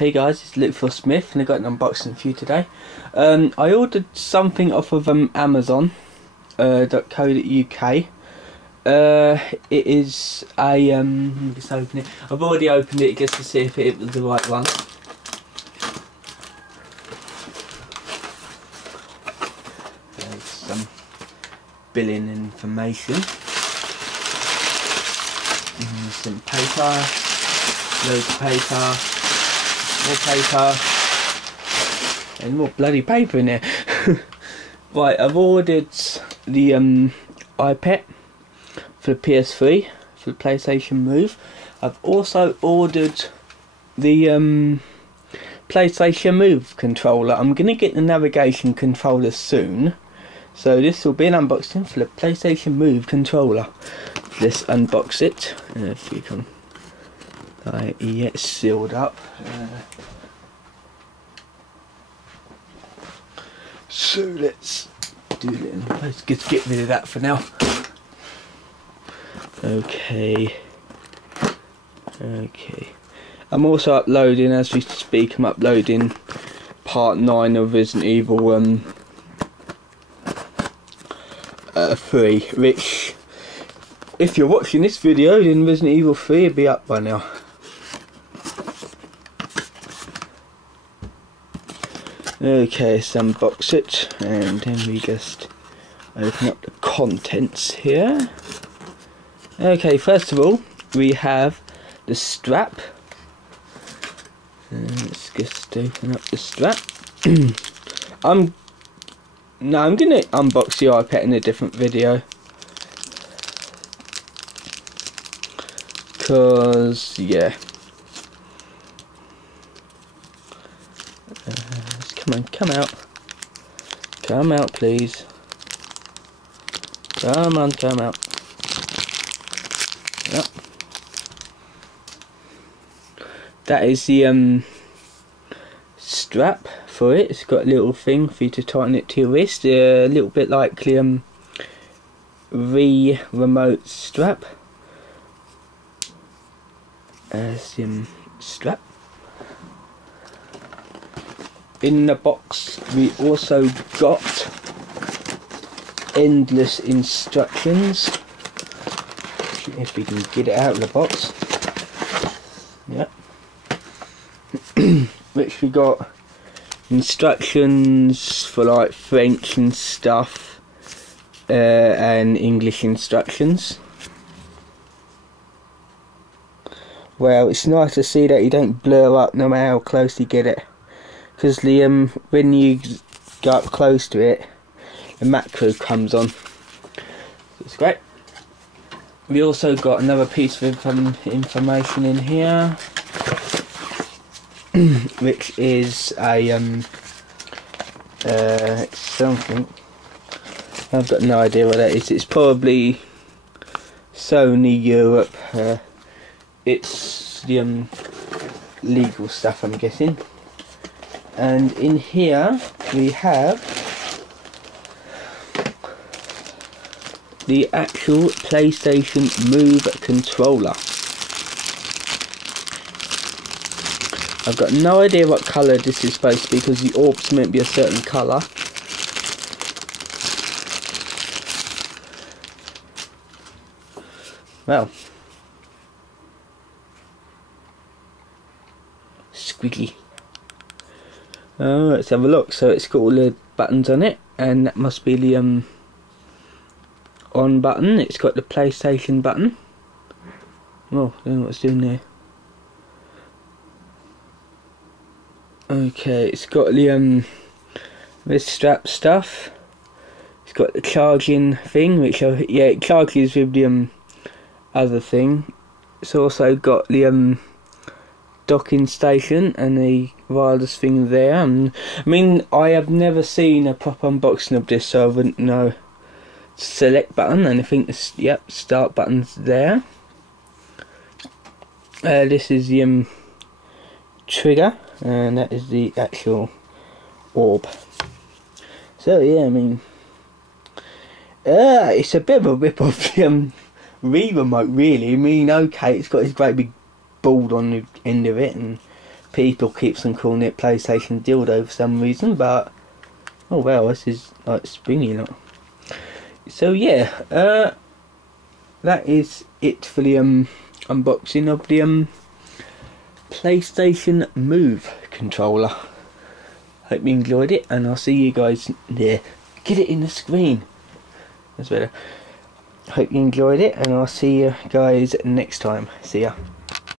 Hey guys, it's Luke for Smith and I got an unboxing for you today. I ordered something off of Amazon .co.uk. It is a let me just open it. I've already opened it just to see if it was the right one. There's some billing information. Some paper, loads of paper, more paper, and more bloody paper in there. Right, I've ordered the iPad for the PS3, for the PlayStation Move. I've also ordered the PlayStation Move controller. I'm going to get the navigation controller soon. So this will be an unboxing for the PlayStation Move controller. Let's unbox it. If you can, yeah, it's sealed up. So let's do it. Let's just get rid of that for now. Okay. I'm also uploading, as we speak, I'm uploading part 9 of Resident Evil 3, which, if you're watching this video, then Resident Evil 3 will be up by now. Okay, let's unbox it and then we just open up the contents here. Okay, first of all, we have the strap. Let's just open up the strap. I'm gonna unbox the iPad in a different video. Cause yeah, come out please, come out. Yep, that is the strap for it. It's got a little thing for you to tighten it to your wrist, a little bit like the remote strap. Strap. In the box we also got endless instructions, if we can get it out of the box. Yep. Which we got instructions for like French and stuff, and English instructions. Well, it's nice to see that you don't blur up no matter how close you get it, because the when you go up close to it, the macro comes on. It's great. We also got another piece of information in here, which is a something. I've got no idea what that is. It's probably Sony Europe. It's the legal stuff, I'm guessing. And in here we have the actual PlayStation Move controller. I've got no idea what colour this is supposed to be, because the orb's meant to be a certain colour. Well, squiggly. Let's have a look. So it's got all the buttons on it, and that must be the on button. It's got the PlayStation button. Oh, I don't know what it's doing there. Okay, it's got the wrist strap stuff. It's got the charging thing, which yeah, it charges with the other thing. It's also got the docking station and the wireless thing there. I mean, I have never seen a proper unboxing of this, so I wouldn't know. Select button, and I think this, yep, start button's there. This is the trigger, and that is the actual orb. So yeah, I mean, it's a bit of a rip off the Wii remote, really. I mean, okay, it's got this great big board on the end of it, and people keeps on calling it PlayStation dildo for some reason, but oh wow, this is like springy now. So yeah, that is it for the unboxing of the PlayStation Move controller. Hope you enjoyed it, and I'll see you guys there. Get it in the screen. That's better. Hope you enjoyed it, and I'll see you guys next time. See ya.